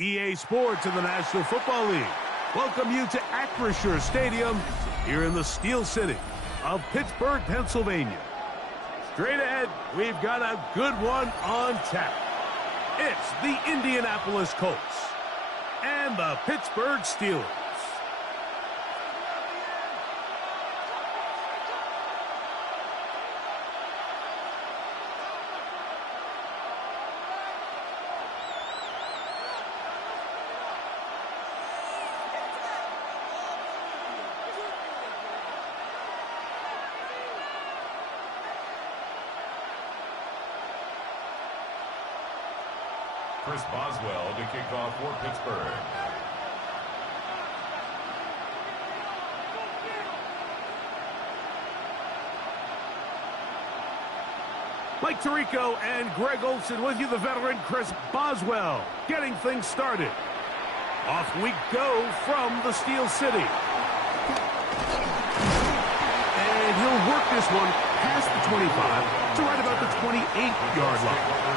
EA Sports in the National Football League welcome you to Acrisure Stadium here in the Steel City of Pittsburgh, Pennsylvania. Straight ahead, we've got a good one on tap. It's the Indianapolis Colts and the Pittsburgh Steelers. Chris Boswell to kick off for Pittsburgh. Mike Tirico and Greg Olsen with you, the veteran Chris Boswell, getting things started. Off we go from the Steel City. And he'll work this one past the 25 to right about the 28-yard line.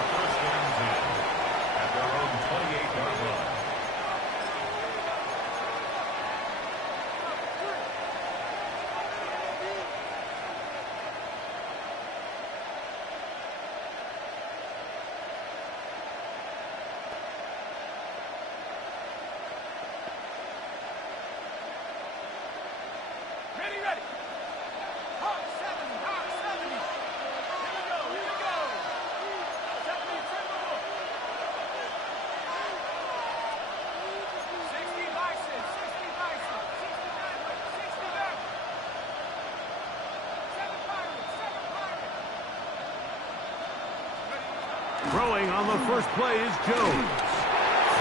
Throwing on the first play is Jones.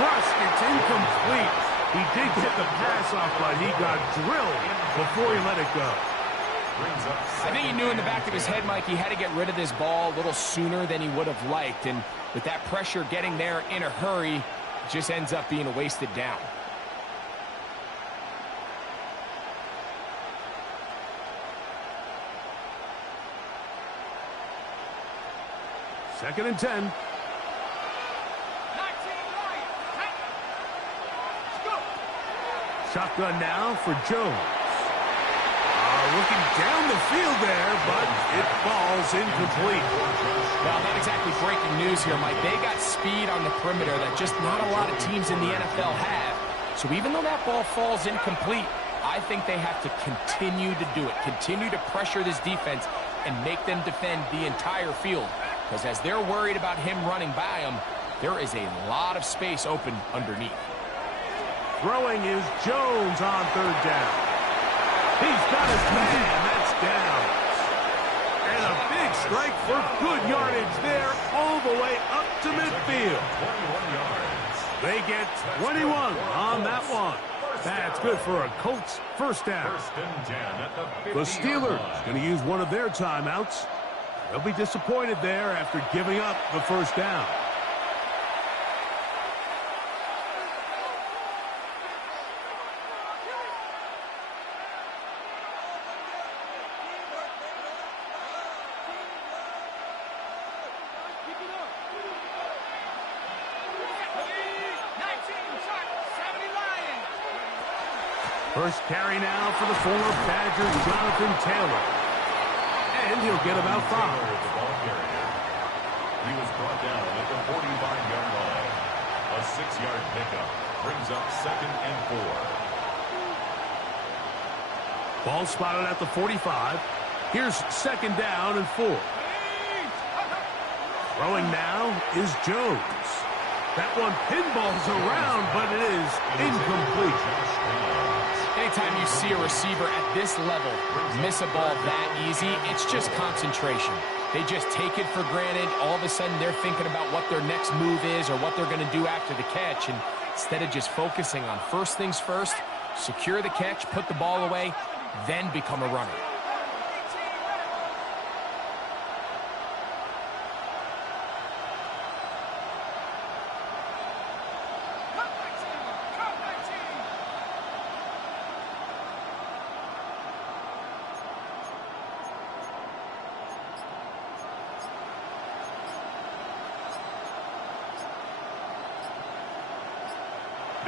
Crushed, it's incomplete. He did get the pass off, but he got drilled before he let it go. I think he knew in the back of his head, Mike, he had to get rid of this ball a little sooner than he would have liked. And with that pressure getting there in a hurry, it just ends up being a wasted down. Second and 10. Shotgun now for Jones. Looking down the field there, but it falls incomplete. Well, not exactly breaking news here, Mike. They got speed on the perimeter that just not a lot of teams in the NFL have. So even though that ball falls incomplete, I think they have to continue to do it. Continue to pressure this defense and make them defend the entire field. Because as they're worried about him running by them, there is a lot of space open underneath. Throwing is Jones on third down. He's got his man. That's down. And a big strike for good yardage there all the way up to midfield. 21 yards. They get 21 on that one. That's good for a Colts first down. First and 10 at the 50-yard The Steelers line. going to use one of their timeouts. They'll be disappointed there after giving up the first down. First carry now for the former Badger, Jonathan Taylor. And he'll get about 5. He was brought down at the 45-yard line. A 6-yard pickup brings up 2nd and 4. Ball spotted at the 45. Here's 2nd down and 4. Throwing now is Jones. That one pinballs around, but it is incomplete. Anytime you see a receiver at this level miss a ball that easy, it's just concentration. They just take it for granted. All of a sudden, they're thinking about what their next move is or what they're going to do after the catch. And instead of just focusing on first things first, secure the catch, put the ball away, then become a runner.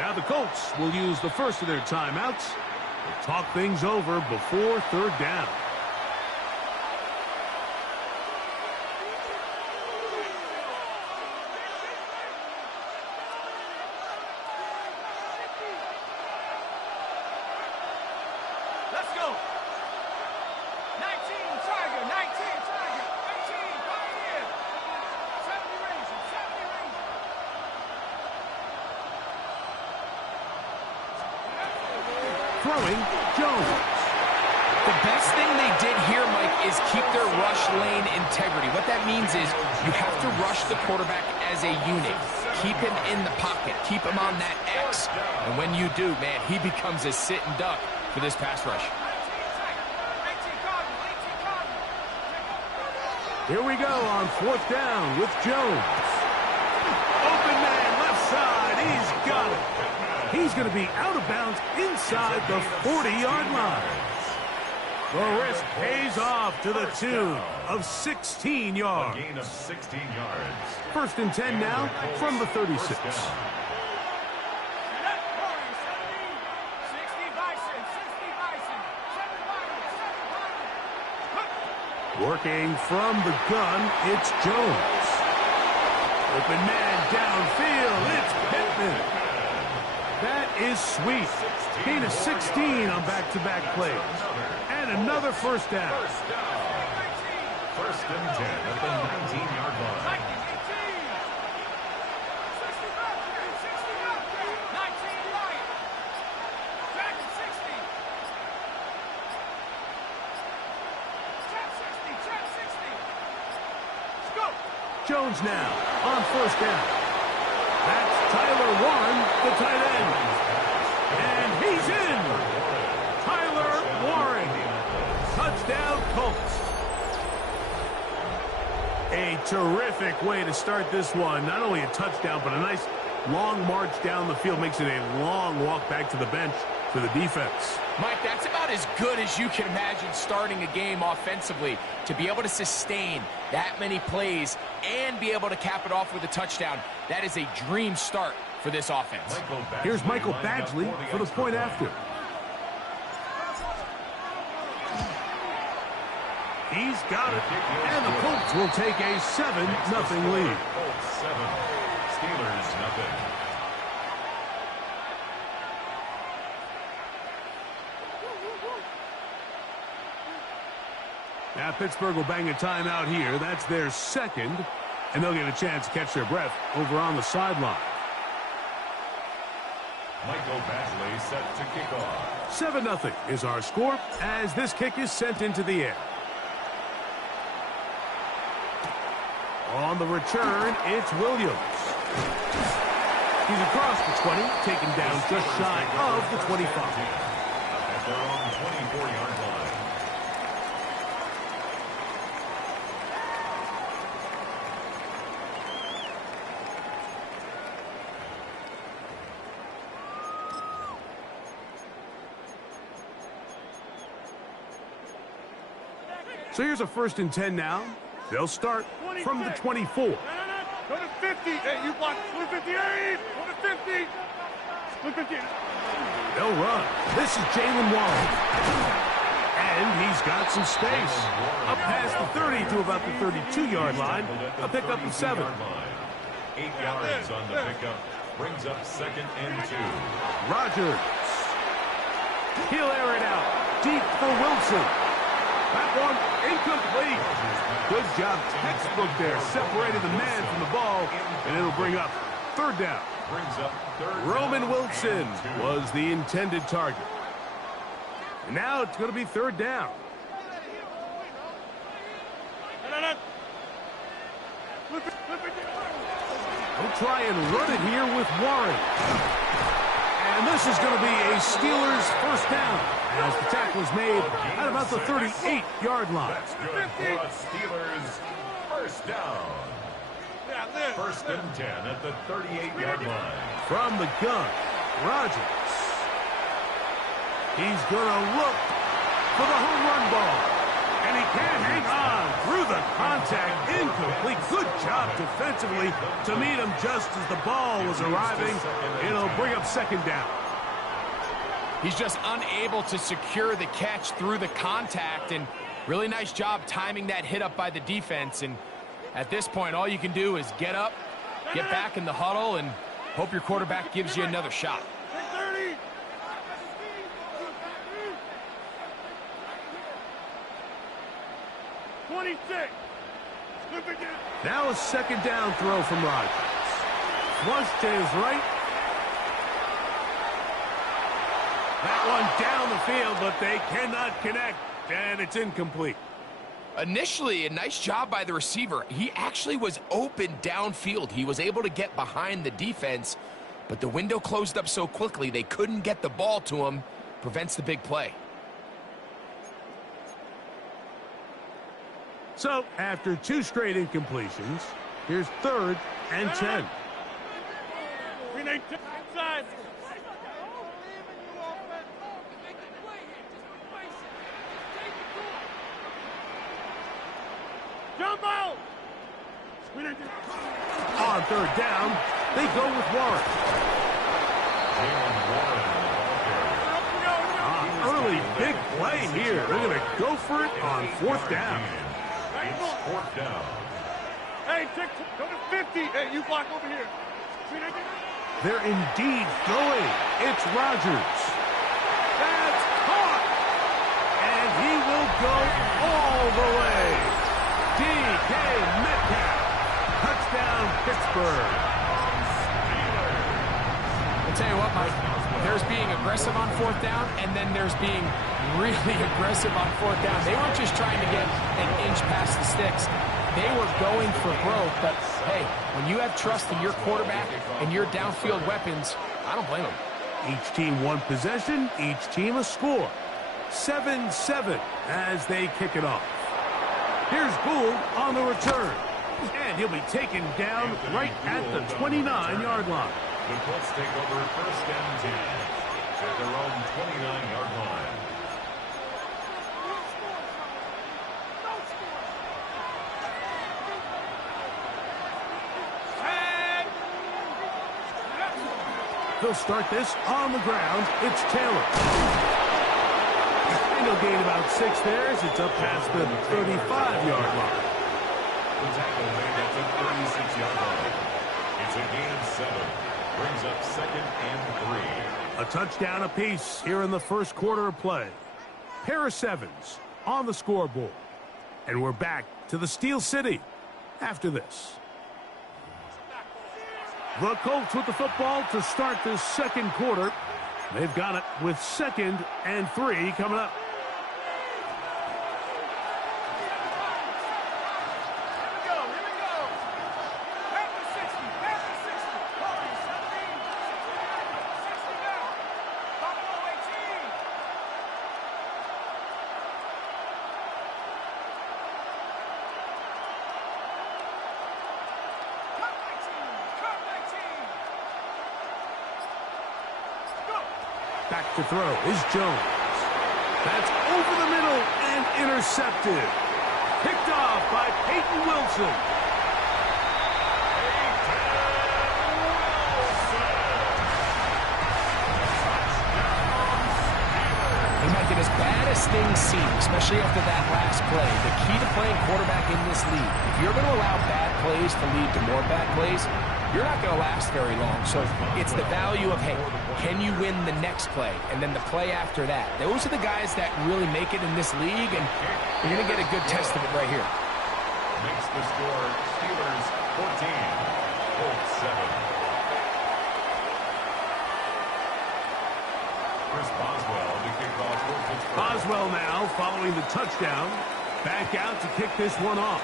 Now the Colts will use the first of their timeouts to talk things over before third down. Let's go. 19 Tiger, 19 Tiger, 18 Pioneer, 70 Ranger, 70 Ranger. Throwing, Jones. The best thing they did here, Mike, is keep their rush lane integrity. What that means is you have to rush the quarterback as a unit. Keep him in the pocket. Keep him on that X. And when you do, man, he becomes a sit and duck for this pass rush. Here we go on fourth down with Jones. Open man, left side. He's got it. He's going to be out of bounds inside the 40-yard line. The risk pays off to the tune of 16 yards. A gain of 16 yards. First and 10 now from the 36. Working from the gun, it's Jones. Open man downfield, it's Pittman. That is sweet. Gain of 16 on back-to-back plays. And another first down. First and 10 at the 19-yard line. Jones now on first down. That's Tyler Warren, the tight end. And he's in. Tyler Warren. Touchdown, Colts. A terrific way to start this one. Not only a touchdown, but a nice long march down the field. Makes it a long walk back to the bench for the defense. Mike, that's about as good as you can imagine starting a game offensively. To be able to sustain that many plays and be able to cap it off with a touchdown, that is a dream start for this offense. Here's Michael Badgley for the point after. He's got it, and the Colts will take a 7-0 lead. Colts 7, Steelers 0. Now Pittsburgh will bang a timeout here. That's their second, and they'll get a chance to catch their breath over on the sideline. Michael Badgley set to kick off. 7-0 is our score as this kick is sent into the air. On the return, it's Williams. He's across the 20, taken down just shy of the 25. At their own 24-yard line. So here's a first and 10 now. They'll start from the 24. Go to 50. Hey, you block. Split 58. Go to 50. Split 50. They'll run. This is Jalen Warren. And he's got some space. Up past the 30 to about the 32-yard line. A pickup of 7. 8 yards on the pickup. Brings up second and 2. Rodgers. He'll air it out. Deep for Wilson. That one incomplete. Good job, textbook there. Separated the man from the ball, and it'll bring up third down. Brings up third. Roman Wilson was the intended target. And now it's going to be third down. We'll try and run it here with Warren. And this is going to be a Steelers first down as the tackle is made at about the 38-yard line. That's good for a Steelers first down. First and 10 at the 38-yard line. From the gun, Rodgers. He's going to look for the home run ball. And he can't hang on through the contact. Incomplete. Good job defensively to meet him just as the ball was arriving. It'll bring up second down. He's just unable to secure the catch through the contact, and really nice job timing that hit up by the defense. And at this point, all you can do is get up, get back in the huddle, and hope your quarterback gives you another shot. 30. Now a second down throw from Rodgers. Flush to his right. That one down the field, but they cannot connect, and it's incomplete. Initially, a nice job by the receiver. He actually was open downfield. He was able to get behind the defense, but the window closed up so quickly they couldn't get the ball to him. Prevents the big play. So, after 2 straight incompletions, here's 3rd and 10. Inside. Jump out! On 3rd down, they go with Warren. Early big play here. They're going to go for it on 4th down. It's 4th down. Hey, go to 50. Hey, you block over here. They're indeed going. It's Rodgers. That's caught. And he will go all the way. D.K. Metcalf. Touchdown, Pittsburgh. I'll tell you what, Mike. There's being aggressive on 4th down, and then there's being really aggressive on 4th down. They weren't just trying to get an inch past the sticks. They were going for growth, but hey, when you have trust in your quarterback and your downfield weapons, I don't blame them. Each team 1 possession, each team a score. 7-7 as they kick it off. Here's Gould on the return, and he'll be taken down right at the 29-yard line. The Colts take over 1st and 10 at their own 29-yard line. They'll start this on the ground. It's Taylor. And he'll gain about 6 there as it's up past the 35-yard line. The tackle made at the 36-yard line. It's a gain of 7. Brings up 2nd and 3. A touchdown apiece here in the first quarter of play. Pair of 7s on the scoreboard. And we're back to the Steel City after this. The Colts with the football to start this second quarter. They've got it with 2nd and 3 coming up. Back to throw is Jones. That's over the middle and intercepted. Picked off by Peyton Wilson. They might get as bad as things seem, especially after that last play. The key to playing quarterback in this league, if you're going to allow bad plays to lead to more bad plays, you're not going to last very long. So it's the value of, hey, can you win the next play? And then the play after that. Those are the guys that really make it in this league, and you're going to get a good test of it right here. Makes the score Steelers 14, Colts 7. Chris Boswell to kick off for Pittsburgh. Boswell now following the touchdown. Back out to kick this one off.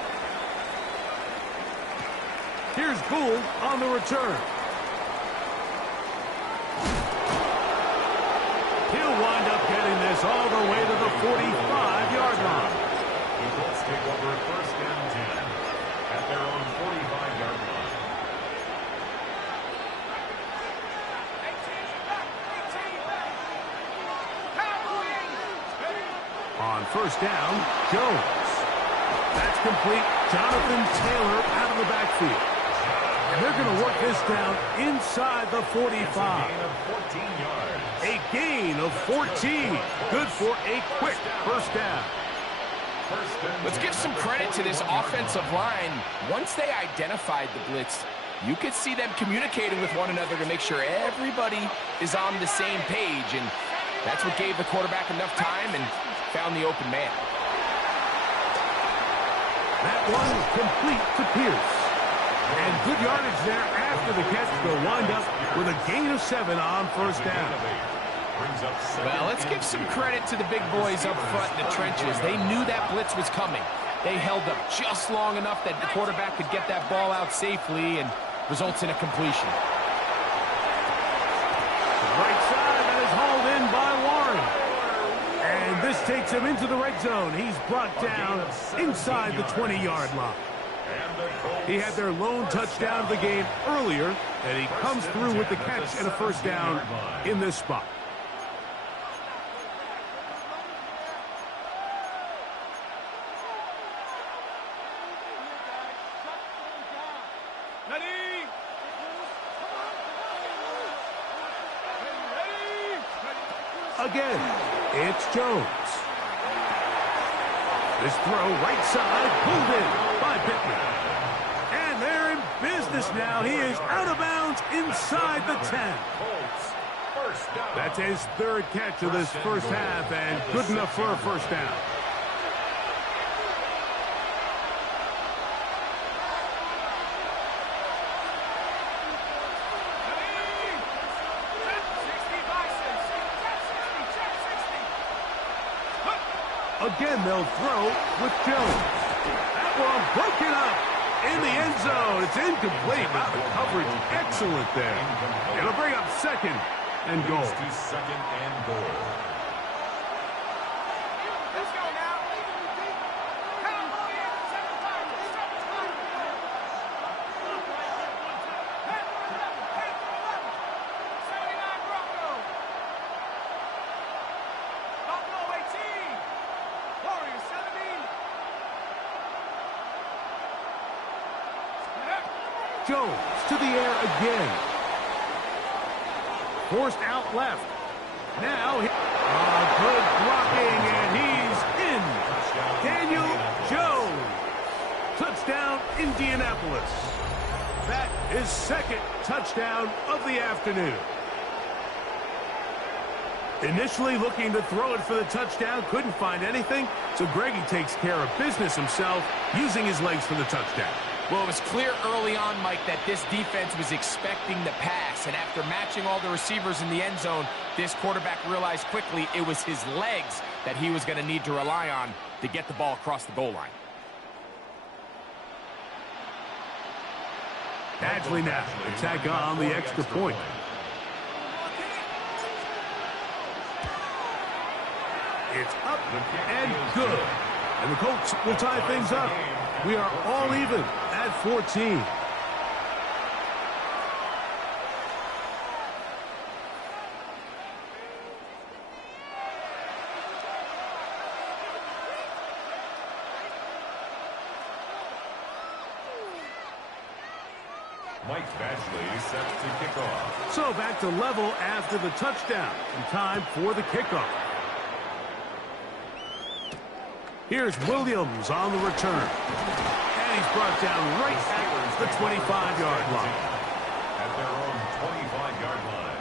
Here's Gould on the return. He'll wind up getting this all the way to the 45-yard line. The Colts take over 1st and 10 at their own 45-yard line. On first down, Jones. That's complete. Jonathan Taylor out of the backfield. And they're going to work this down inside the 45. A gain of 14. Good for a quick first down. Let's give some credit to this offensive line. Once they identified the blitz, you could see them communicating with one another to make sure everybody is on the same page. And that's what gave the quarterback enough time and found the open man. That one complete to Pierce. And good yardage there after the catch. They'll wind up with a gain of 7 on first down. Well, let's give some credit to the big boys up front in the trenches. They knew that blitz was coming. They held up just long enough that the quarterback could get that ball out safely and results in a completion. Right side, that is hauled in by Warren. And this takes him into the red zone. He's brought down inside the 20-yard line. He had their lone touchdown of the game earlier, and he comes through with the catch and a first down in this spot. Again, it's Jones. This throw right side, pulled in by Pittman. And they're in business now. He is out of bounds inside the 10. That's his third catch of this first half, and good enough for a first down. Again, they'll throw with Jones. That one broken up in the end zone. It's incomplete. Wow, the coverage excellent there. It'll bring up second and goal. Second and goal. Let's go now. Jones to the air again. Forced out left. Now, good blocking, and he's in. Daniel Jones. Touchdown, Indianapolis. That is second touchdown of the afternoon. Initially looking to throw it for the touchdown, couldn't find anything, so Greggy takes care of business himself, using his legs for the touchdown. Well, it was clear early on, Mike, that this defense was expecting the pass, and after matching all the receivers in the end zone, this quarterback realized quickly it was his legs that he was going to need to rely on to get the ball across the goal line. Badgley now to tack on the extra point. It's up and good. And the Colts will tie things up. We are all even at 14. Mike Badgley sets to kick off. So back to level after the touchdown. And time for the kickoff. Here's Williams on the return. And he's brought down right at the 25-yard line. At their own 25-yard line.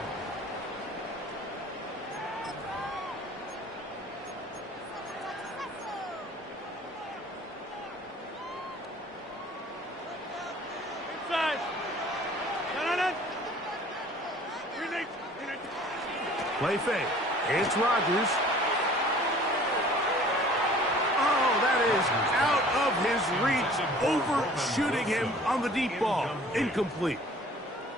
Inside. Play fake. It's Rodgers. Out of his reach, overshooting him on the deep ball. Incomplete.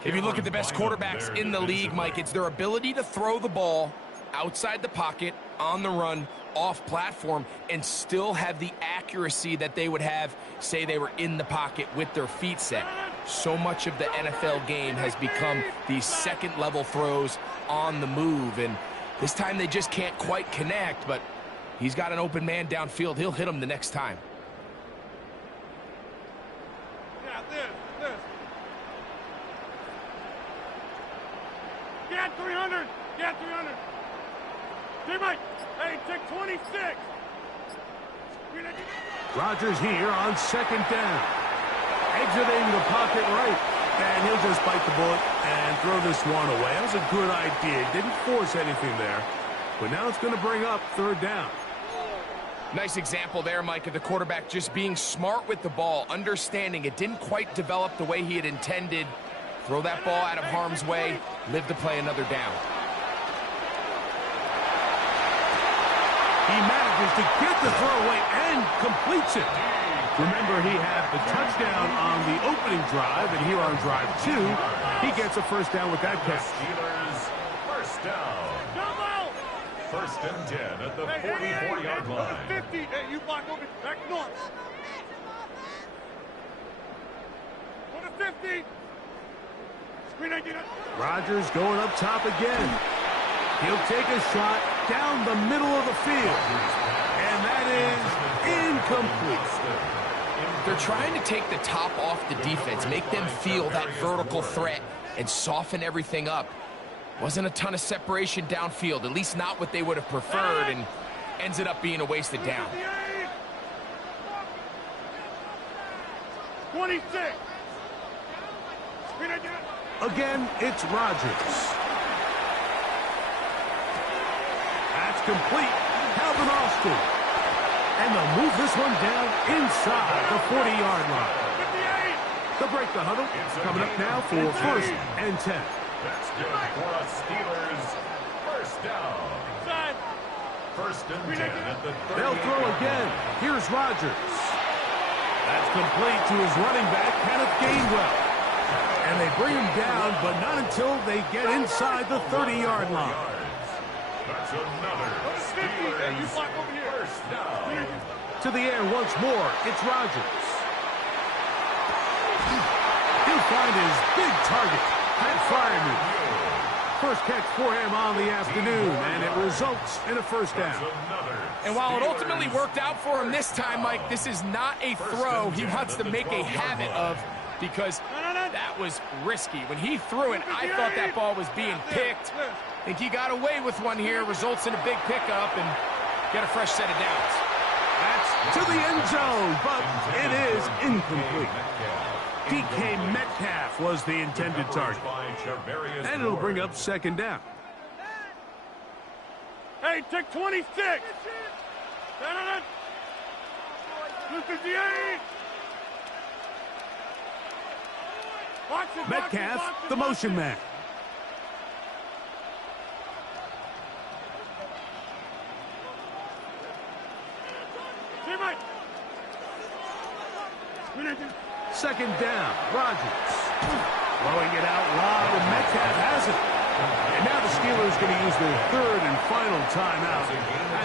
If you look at the best quarterbacks in the league, Mike, it's their ability to throw the ball outside the pocket, on the run, off platform, and still have the accuracy that they would have, say they were in the pocket with their feet set. So much of the NFL game has become these second-level throws on the move, and this time they just can't quite connect, but He's got an open man downfield. He'll hit him the next time. Yeah, this. Get 300. Get 300. Teammate, hey, take 26. Rodgers here on second down. Exiting the pocket right. And he'll just bite the bullet and throw this one away. That was a good idea. Didn't force anything there. But now it's going to bring up third down. Nice example there, Mike, of the quarterback just being smart with the ball, understanding it didn't quite develop the way he had intended. Throw that ball out of harm's way, live to play another down. He manages to get the throw away and completes it. Remember, he had the touchdown on the opening drive, and here on drive 2, he gets a first down with that catch. Steelers first down. First and 10 at the 44-yard line. 50. Hey, you block over back north. Go to 50. Screen 19. Rodgers going up top again. He'll take a shot down the middle of the field. And that is incomplete. They're trying to take the top off the defense, make them feel that vertical threat, and soften everything up. Wasn't a ton of separation downfield, at least not what they would have preferred, and ends it up being a wasted down. 26. Again, it's Rodgers. That's complete. Calvin Austin. And they'll move this one down inside the 40-yard line. They'll break the huddle. Coming up now for first and 10. That's good for us Steelers. First down. First and 10 at the 30. They'll throw again. Here's Rodgers. That's complete to his running back, Kenneth Gainwell. And they bring him down, but not until they get inside the 30-yard line. That's another Steelers first down. To the air once more, it's Rodgers. He'll find his big target, Pat Freiermuth. First catch for him on the afternoon, and it results in a first down. And while it ultimately worked out for him this time, Mike, this is not a throw he wants to make a habit of, because that was risky. When he threw it, I thought that ball was being picked. I think he got away with one here, results in a big pickup, and get a fresh set of downs. That's to the end zone, but it is incomplete. DK Metcalf was the intended target. And it'll bring up second down. Hey, take 26. 58. Metcalf, the motion man. Second down, Rodgers. Throwing it out wide, and Metcalf has it. And now the Steelers going to use their third and final timeout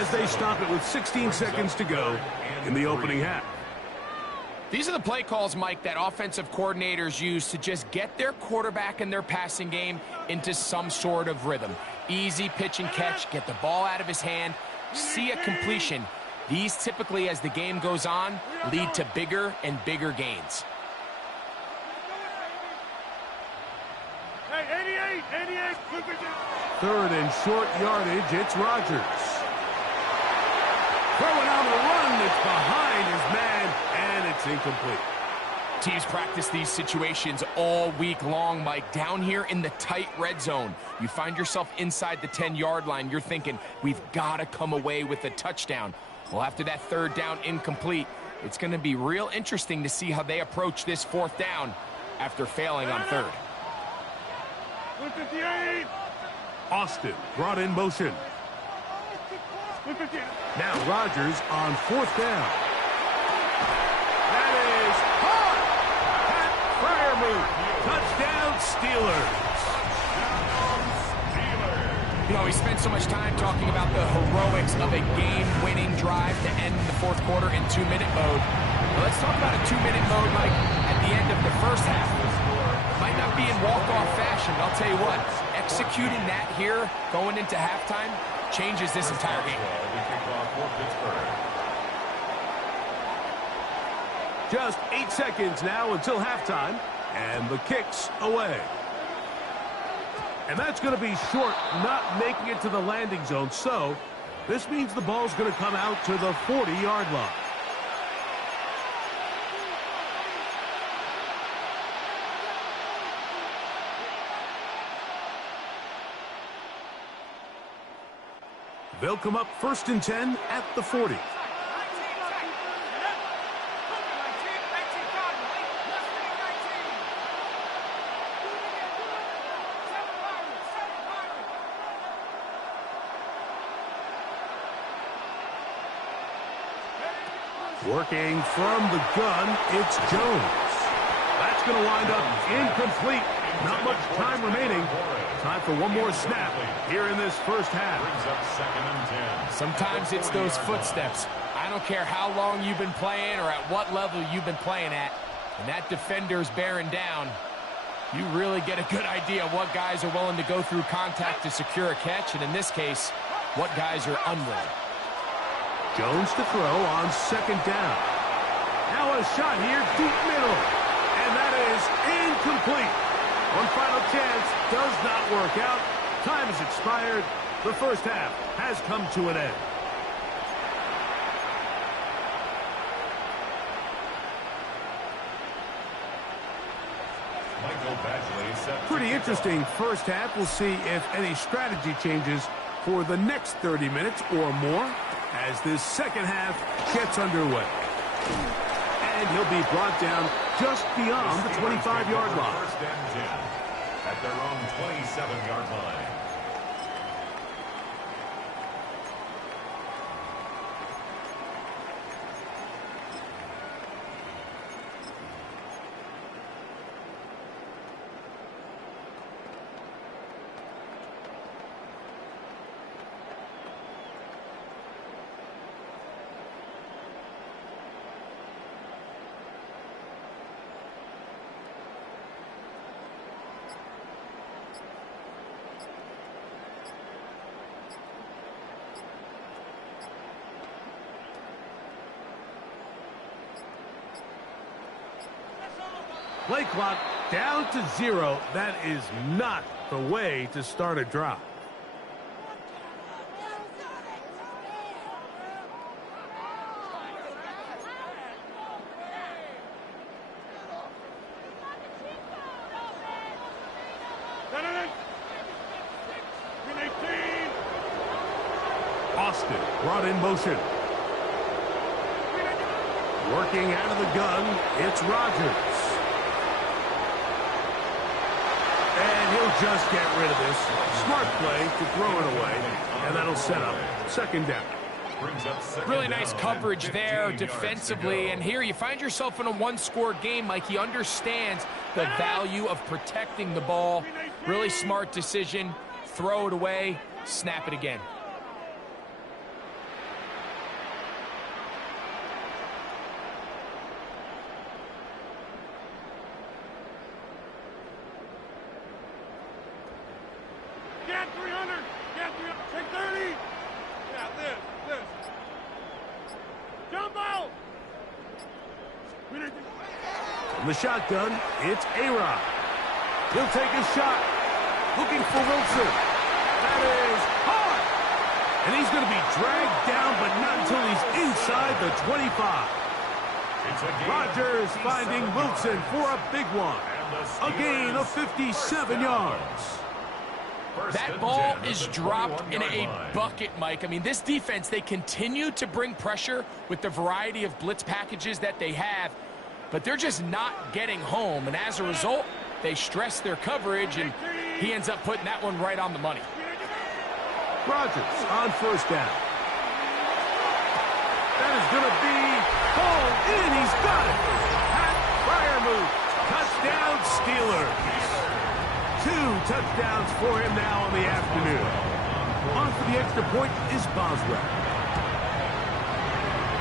as they stop it with 16 seconds to go in the opening half. These are the play calls, Mike, that offensive coordinators use to just get their quarterback and their passing game into some sort of rhythm. Easy pitch and catch, get the ball out of his hand, see a completion. These typically, as the game goes on, lead to bigger and bigger gains. Hey, 88. Third and short yardage, it's Rodgers. Throwing on the run, it's behind his man, and it's incomplete. Teams practice these situations all week long, Mike. Down here in the tight red zone, you find yourself inside the 10-yard line. You're thinking, we've got to come away with a touchdown. Well, after that third down incomplete, it's going to be real interesting to see how they approach this fourth down after failing on third. 158. Austin brought in motion. Now Rodgers on fourth down. That is caught! Pat Freiermuth. Touchdown, Steelers. You know, we spent so much time talking about the heroics of a game-winning drive to end the fourth quarter in 2-minute mode. Well, let's talk about a 2-minute mode, Mike, at the end of the first half. Might not be in walk-off fashion, but I'll tell you what, executing that here, going into halftime, changes this entire game. Just 8 seconds now until halftime, and the kick's away. And that's going to be short, not making it to the landing zone. So this means the ball's going to come out to the 40-yard line. They'll come up 1st and 10 at the 40. Working from the gun, it's Jones. That's going to wind up incomplete. Not much time remaining. Time for one more snap here in this first half. Sometimes it's those footsteps. I don't care how long you've been playing or at what level you've been playing at. When that defender's bearing down, you really get a good idea of what guys are willing to go through contact to secure a catch, and in this case, what guys are unwilling. Jones to throw on 2nd down. Now a shot here, deep middle. And that is incomplete. One final chance does not work out. Time has expired. The first half has come to an end. Pretty interesting first half. We'll see if any strategy changes for the next 30 minutes or more as this second half gets underway. And he'll be brought down just beyond the 25-yard line. 1st and 10 at their own 27-yard line. Play clock down to 0. That is not the way to start a drive. Austin brought in motion. Working out of the gun, it's Rodgers. And he'll just get rid of this. Smart play to throw it away, and that'll set up 2nd down. Really nice coverage there defensively, and here you find yourself in a one-score game. Mike, he understands the value of protecting the ball. Really smart decision. Throw it away, snap it again. From the shotgun, it's A-Rod. He'll take a shot. Looking for Wilson. That is hard. And he's going to be dragged down, but not until he's inside the 25. Rodgers finding Wilson for a big one. A gain of 57 yards. That ball is dropped in a bucket, Mike. I mean, this defense, they continue to bring pressure with the variety of blitz packages that they have, but they're just not getting home. And as a result, they stress their coverage, and he ends up putting that one right on the money. Rodgers on 1st down. That is going to be hauled in. He's got it. Pat Freiermuth. Touchdown Steelers. 2 touchdowns for him now on the afternoon. On for the extra point is Boswell.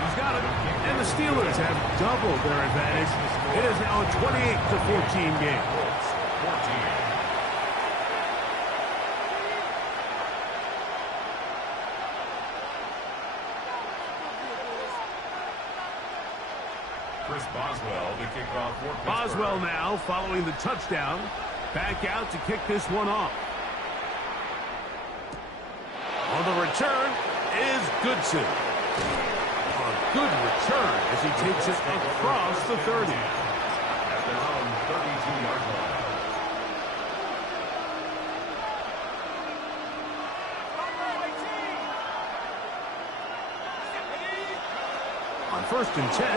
He's got it. And the Steelers have doubled their advantage. It is now a 28-14 game. Chris Boswell to kick off for Pittsburgh. Boswell now following the touchdown. Back out to kick this one off. On the return is Goodson. A good return as he takes it across the 30. At their own 32-yard line. On 1st and 10,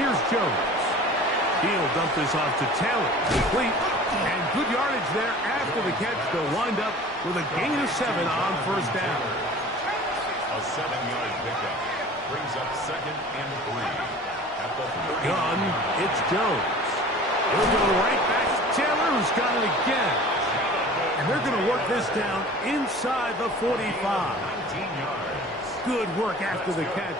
here's Jones. He'll dump this off to Taylor. Complete. And good yardage there after the catch. They'll wind up with a gain of 7 on 1st down. A 7-yard pickup brings up 2nd and 3. At the 30. Gun, it's Jones. He'll go right back to Taylor, who's got it again. And they're going to work this down inside the 45. 19 yards. Good work after the catch.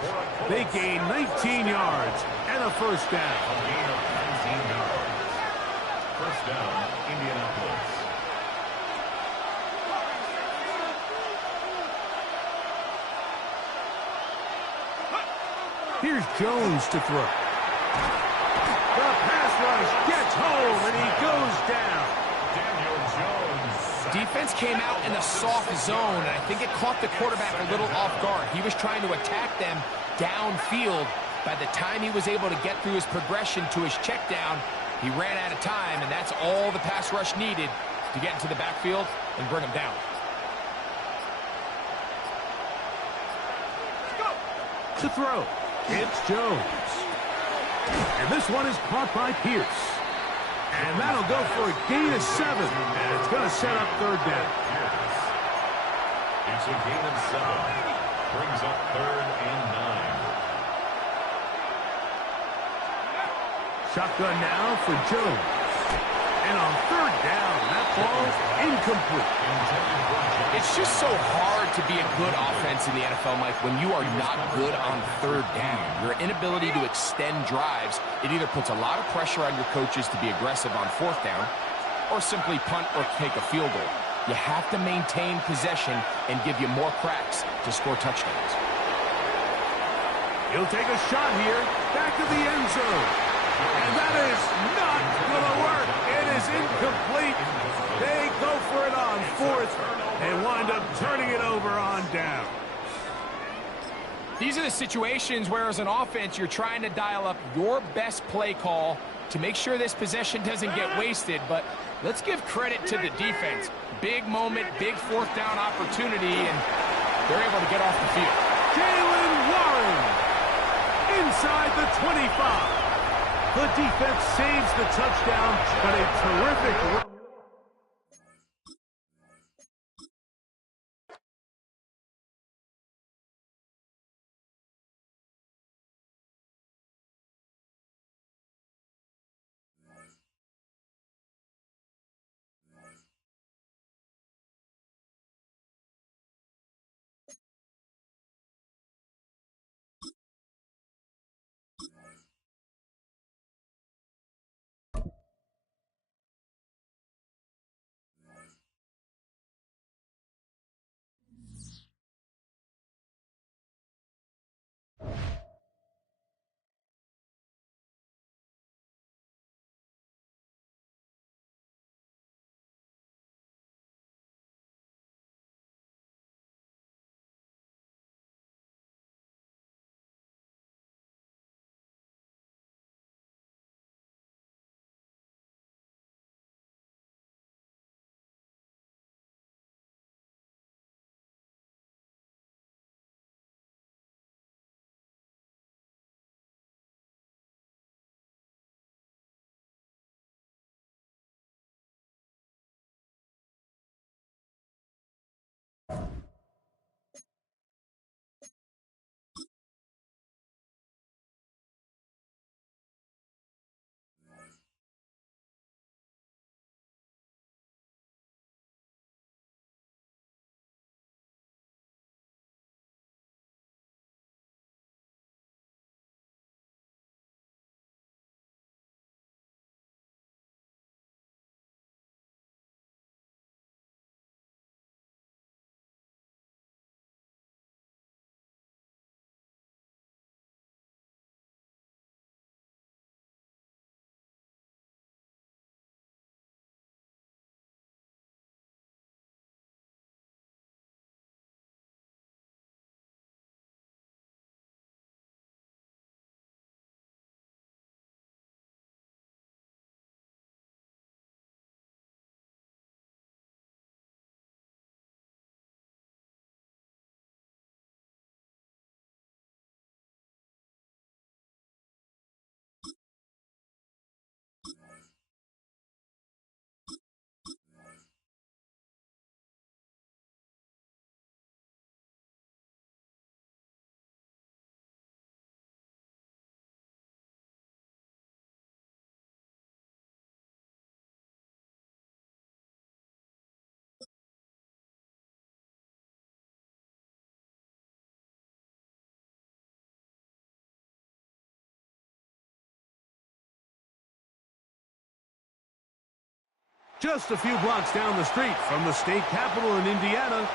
They gain 19 yards and a 1st down. A gain of 19 yards. 1st down, Indianapolis. Here's Jones to throw. The pass rush gets home, and he goes down. Daniel Jones. Defense came out in a soft zone, and I think it caught the quarterback a little off guard. He was trying to attack them downfield. By the time he was able to get through his progression to his check down, he ran out of time, and that's all the pass rush needed to get into the backfield and bring him down. To throw, it's Jones. And this one is caught by Pierce. And that'll go for a gain of 7. And it's going to set up 3rd down. It's a gain of 7. Brings up 3rd and 9. Shotgun now for Jones. And on 3rd down, that ball's incomplete. It's just so hard to be a good offense in the NFL, Mike, when you are not good on 3rd down. Your inability to extend drives, it either puts a lot of pressure on your coaches to be aggressive on 4th down or simply punt or take a field goal. You have to maintain possession and give you more cracks to score touchdowns. He'll take a shot here, back to the end zone. And that is not going to work. It is incomplete. They go for it on 4th and wind up turning it over on down. These are the situations where, as an offense, you're trying to dial up your best play call to make sure this possession doesn't get wasted. But let's give credit to the defense. Big moment, big 4th down opportunity, and they're able to get off the field. Jaylen Warren inside the 25. The defense saves the touchdown, but a terrific Just a few blocks down the street from the state capitol in Indiana,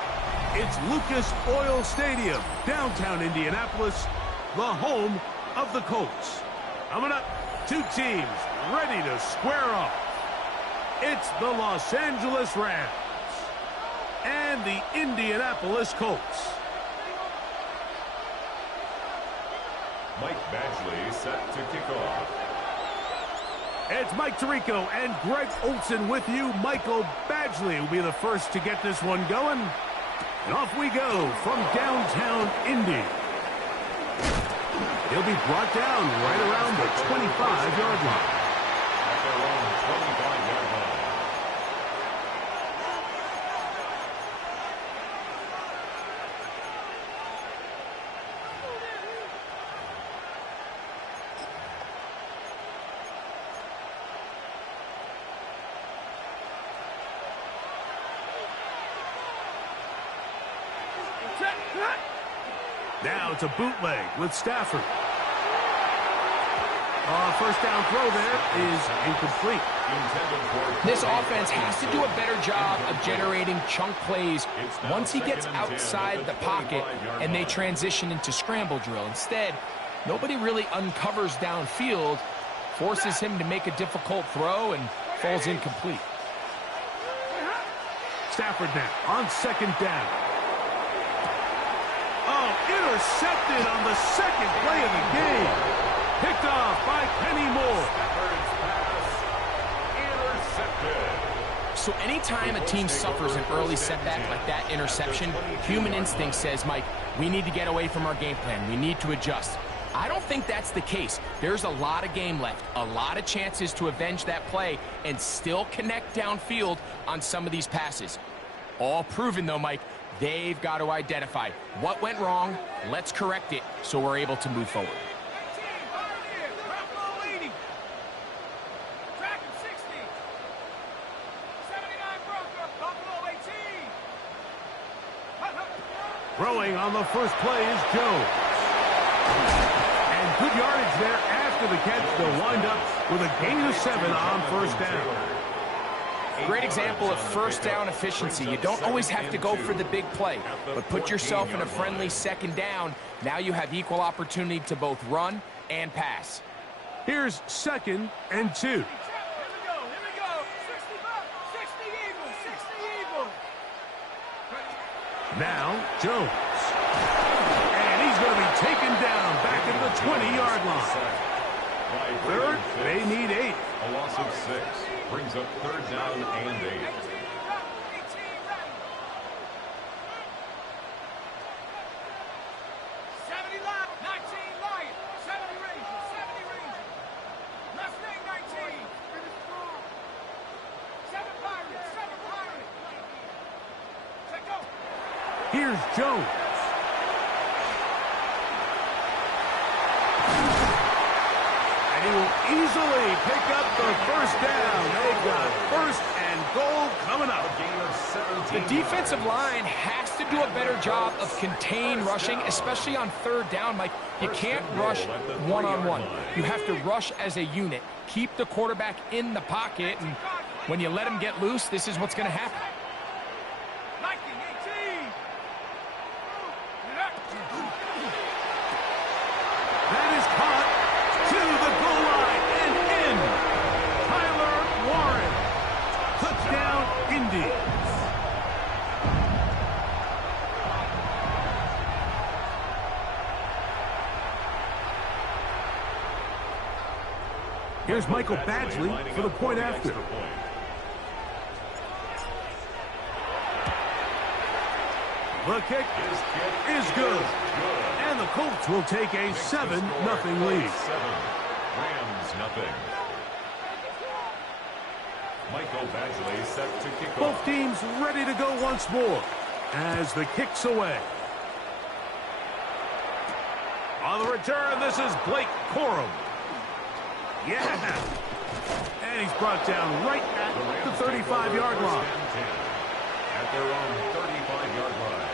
it's Lucas Oil Stadium, downtown Indianapolis, the home of the Colts. Coming up, two teams ready to square off. It's the Los Angeles Rams and the Indianapolis Colts. Mike Badgley set to kick off. It's Mike Tirico and Greg Olson with you. Michael Badgley will be the first to get this one going. And off we go from downtown Indy. He'll be brought down right around the 25-yard line. At their own 25-yard line. Now it's a bootleg with Stafford. First down throw there is incomplete. This offense has to do a better job of generating chunk plays once he gets outside the pocket and they transition into scramble drill. Instead, nobody really uncovers downfield, forces him to make a difficult throw, and falls incomplete. Stafford now on second down. Oh, intercepted on the second play of the game. Picked off by Kenny Moore. So anytime a team suffers an early setback like that interception, human instinct says, Mike, we need to get away from our game plan. We need to adjust. I don't think that's the case. There's a lot of game left, a lot of chances to avenge that play and still connect downfield on some of these passes. All proven, though, Mike, they've got to identify what went wrong, let's correct it so we're able to move forward. Throwing on the first play is Jones. And good yardage there after the catch. They'll wind up with a gain of 7 on first down. Great example of first down efficiency. You don't always have to go for the big play, but put yourself in a friendly second down. Now you have equal opportunity to both run and pass. Here's 2nd and 2. Now, Jones. And he's going to be taken down back at the 20-yard line. Third, they need 8. A loss of 6 brings up third down and 8. Here's Jones. And he will easily pick up the first down. They've got first and goal coming up. The defensive line has to do a better job of contain rushing, especially on third down. Like, you can't rush one-on-one. You have to rush as a unit. Keep the quarterback in the pocket, and when you let him get loose, this is what's going to happen. That is caught to the goal line and in. Tyler Warren. Touchdown, Indy. Here's Michael Badgley for the point after. The kick is good. And the Colts will take a 7-0 lead. 7, Rams nothing. Michael Badgley set to kick off. Both teams ready to go once more as the kick's away. On the return, this is Blake Corum. Yeah. And he's brought down right at the 35-yard line. At their own 35-yard line.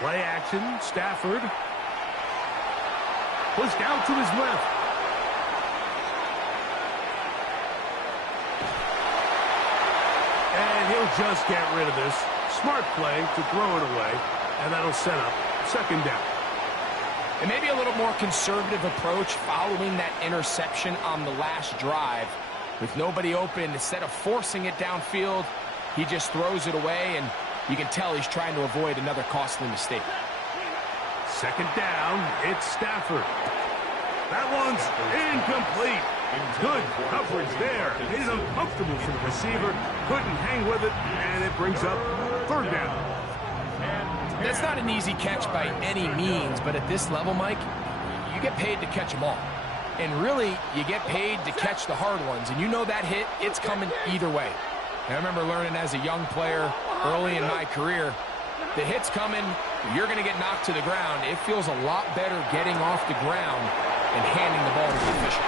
Play action, Stafford. Pushed out to his left. And he'll just get rid of this. Smart play to throw it away, and that'll set up second down. And maybe a little more conservative approach following that interception on the last drive. With nobody open, instead of forcing it downfield, he just throws it away, and you can tell he's trying to avoid another costly mistake. Second down, it's Stafford. That one's incomplete. Good coverage there. Made it uncomfortable for the receiver. Couldn't hang with it, and it brings up third down. That's not an easy catch by any means, but at this level, Mike, you get paid to catch them all. And really, you get paid to catch the hard ones. And you know that hit, it's coming either way. And I remember learning as a young player early in my career, the hit's coming, you're going to get knocked to the ground. It feels a lot better getting off the ground and handing the ball to the official.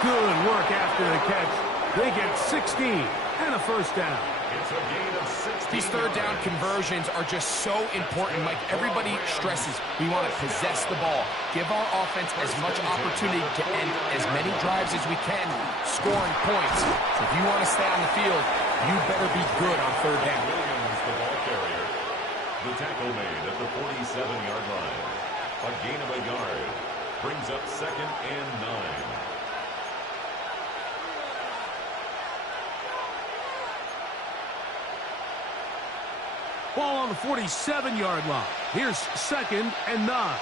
Good work after the catch. They get 16 and a first down. It's a gain of 16. These third down conversions are just so important. Mike, everybody stresses we want to possess the ball. Give our offense as much opportunity to end as many drives as we can, scoring points. So if you want to stay on the field, you better be good on third down. Williams, the ball carrier. The tackle made at the 47-yard line. A gain of a yard. Brings up second and 9. Ball on the 47-yard line. Here's second and 9.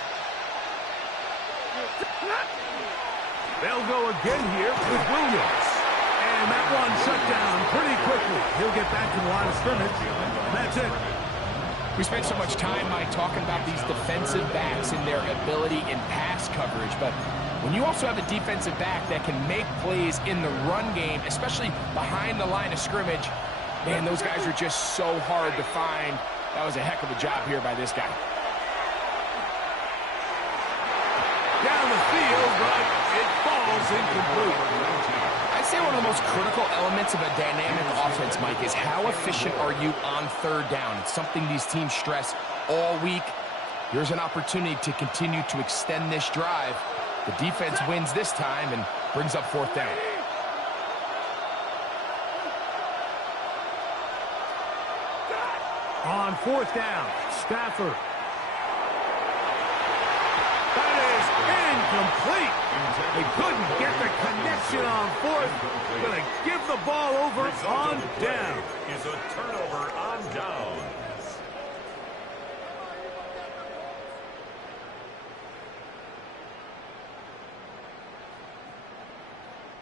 They'll go again here with Williams. And that one shut down pretty quickly. He'll get back to the line of scrimmage. That's it. We spent so much time, Mike, talking about these defensive backs and their ability in pass coverage. But when you also have a defensive back that can make plays in the run game, especially behind the line of scrimmage, man, those guys are just so hard to find. That was a heck of a job here by this guy. Down the field, but it falls incomplete. I'd say one of the most critical elements of a dynamic offense, Mike, is how efficient are you on third down. It's something these teams stress all week. Here's an opportunity to continue to extend this drive. The defense wins this time and brings up fourth down. On fourth down, Stafford. That is incomplete. They couldn't get the connection on fourth. Going to give the ball over on down. Is a turnover on downs.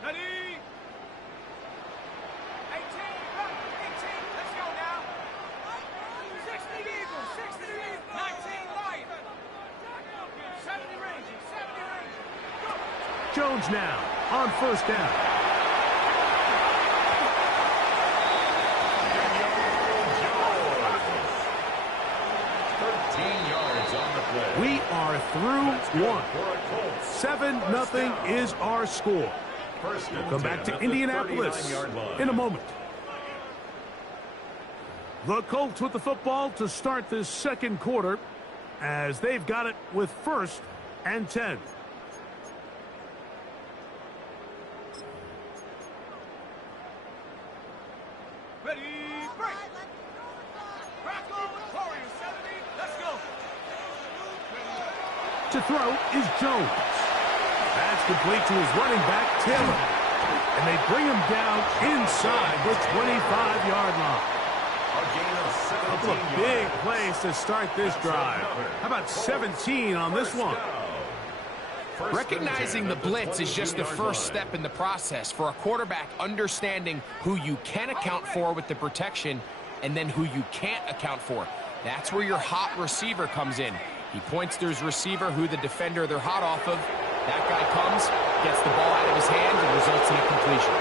Ready? 18, let's go now. 60 Eagles, 60 Eagles, 19 Lions. 70 Rangers, 70 Rangers. Go. Jones now on first down. We are through one. 7-0 is our score. We'll come back to Indianapolis in a moment. The Colts with the football to start this second quarter as they've got it with first and 10. Ready, break. Crack on with Warriors, 70. Let's go. To throw is Jones. That's complete to his running back, Taylor. And they bring him down inside the 25-yard line. A couple of big plays to start this drive. How about 17 on this one? Recognizing the blitz is just the first step in the process for a quarterback, understanding who you can account for with the protection and then who you can't account for. That's where your hot receiver comes in. He points to his receiver, who the defender they're hot off of. That guy comes, gets the ball out of his hands, and results in a completion.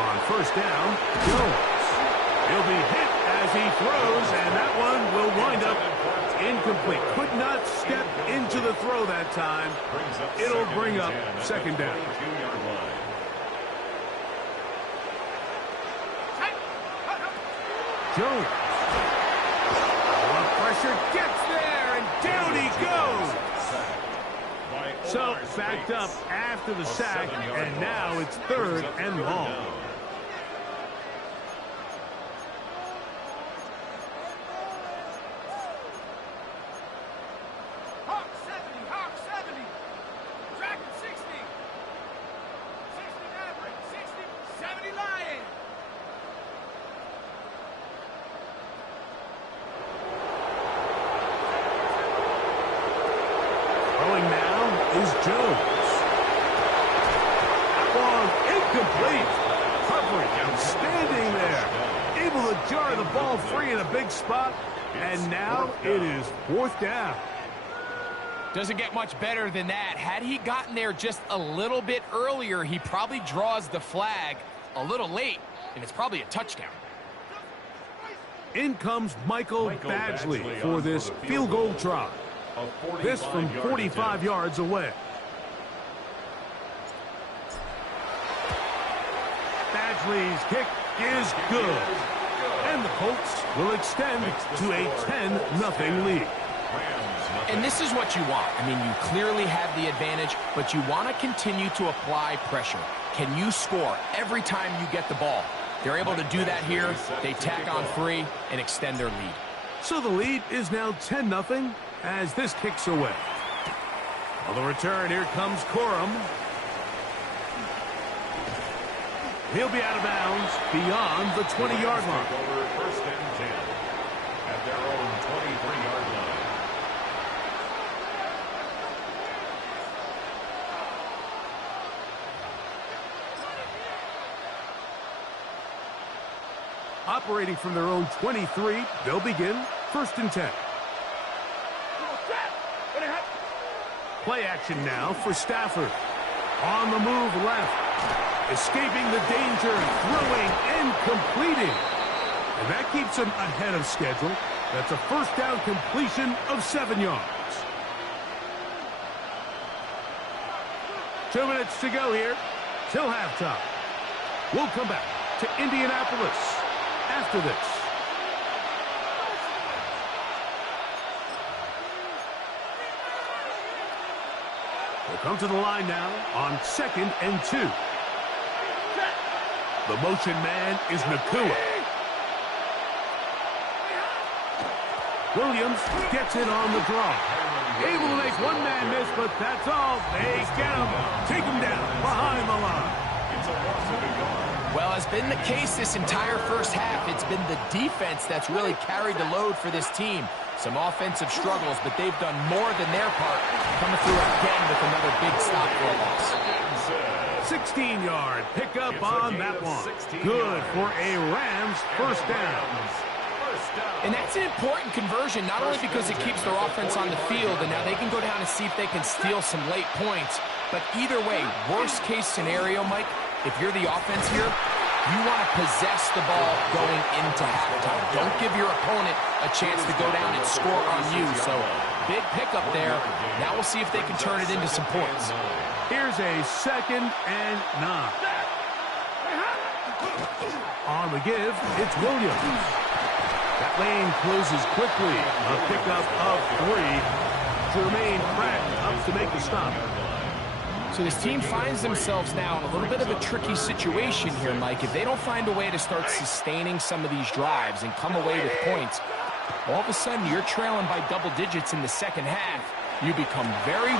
On first down, Jones. He'll be hit as he throws, and that one will wind up incomplete. Could not step into the throw that time. It'll bring up second down. Jones. The pressure gets there, and down he goes. So, backed up after the sack, and now it's 3rd and long. Hawk 70. Dragon 60. 60 Maverick. 60. 70 Lion. Throwing now is Jones. That one incomplete. Coverage outstanding there. Able to jar the ball free in a big spot. And now it is 4th down. Doesn't get much better than that. Had he gotten there just a little bit earlier, he probably draws the flag a little late, and it's probably a touchdown. In comes Michael Badgley for this field goal try. This from 45 yards away. Badgley's kick is good. And the Colts will extend to a 10-0 lead. And this is what you want. I mean, you clearly have the advantage, but you want to continue to apply pressure. Can you score every time you get the ball? They're able to do that here. They tack on 3 and extend their lead. So the lead is now 10-0 as this kicks away. On the return, here comes Corum. He'll be out of bounds beyond the 20-yard line. Over 1st and 10 at their own 23-yard line. Operating from their own 23, they'll begin 1st and 10. Play action now for Stafford. On the move left. Escaping the danger, throwing and completing. And that keeps him ahead of schedule. That's a 1st down completion of 7 yards. 2 minutes to go here till halftime. We'll come back to Indianapolis after this. We'll come to the line now on 2nd and 2. The motion man is Nakua. Williams gets it on the draw. Able to make one man miss, but that's all. They get him. Take him down behind the line. Well, as been the case this entire first half, it's been the defense that's really carried the load for this team. Some offensive struggles, but they've done more than their part, coming through again with another big stop for a loss. 16-yard pickup on that one. Good for a Rams 1st down. And that's an important conversion, not only because it keeps their offense on the field, and now they can go down and see if they can steal some late points. But either way, worst case scenario, Mike, if you're the offense here, you want to possess the ball going into halftime. Don't give your opponent a chance to go down and score on you. So, big pickup there. Now we'll see if they can turn it into some points. Here's a 2nd and 9. On the give, it's Williams. That lane closes quickly. A pickup of 3. Jermaine Pratt up to make the stop. So this team finds themselves now in a little bit of a tricky situation here, Mike. If they don't find a way to start sustaining some of these drives and come away with points, all of a sudden you're trailing by double digits in the 2nd half. You become very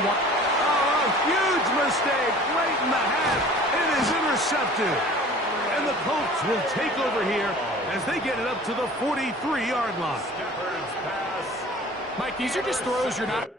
Huge mistake late in the half. It is intercepted. And the Colts will take over here as they get it up to the 43-yard line. Mike, these are just throws you're not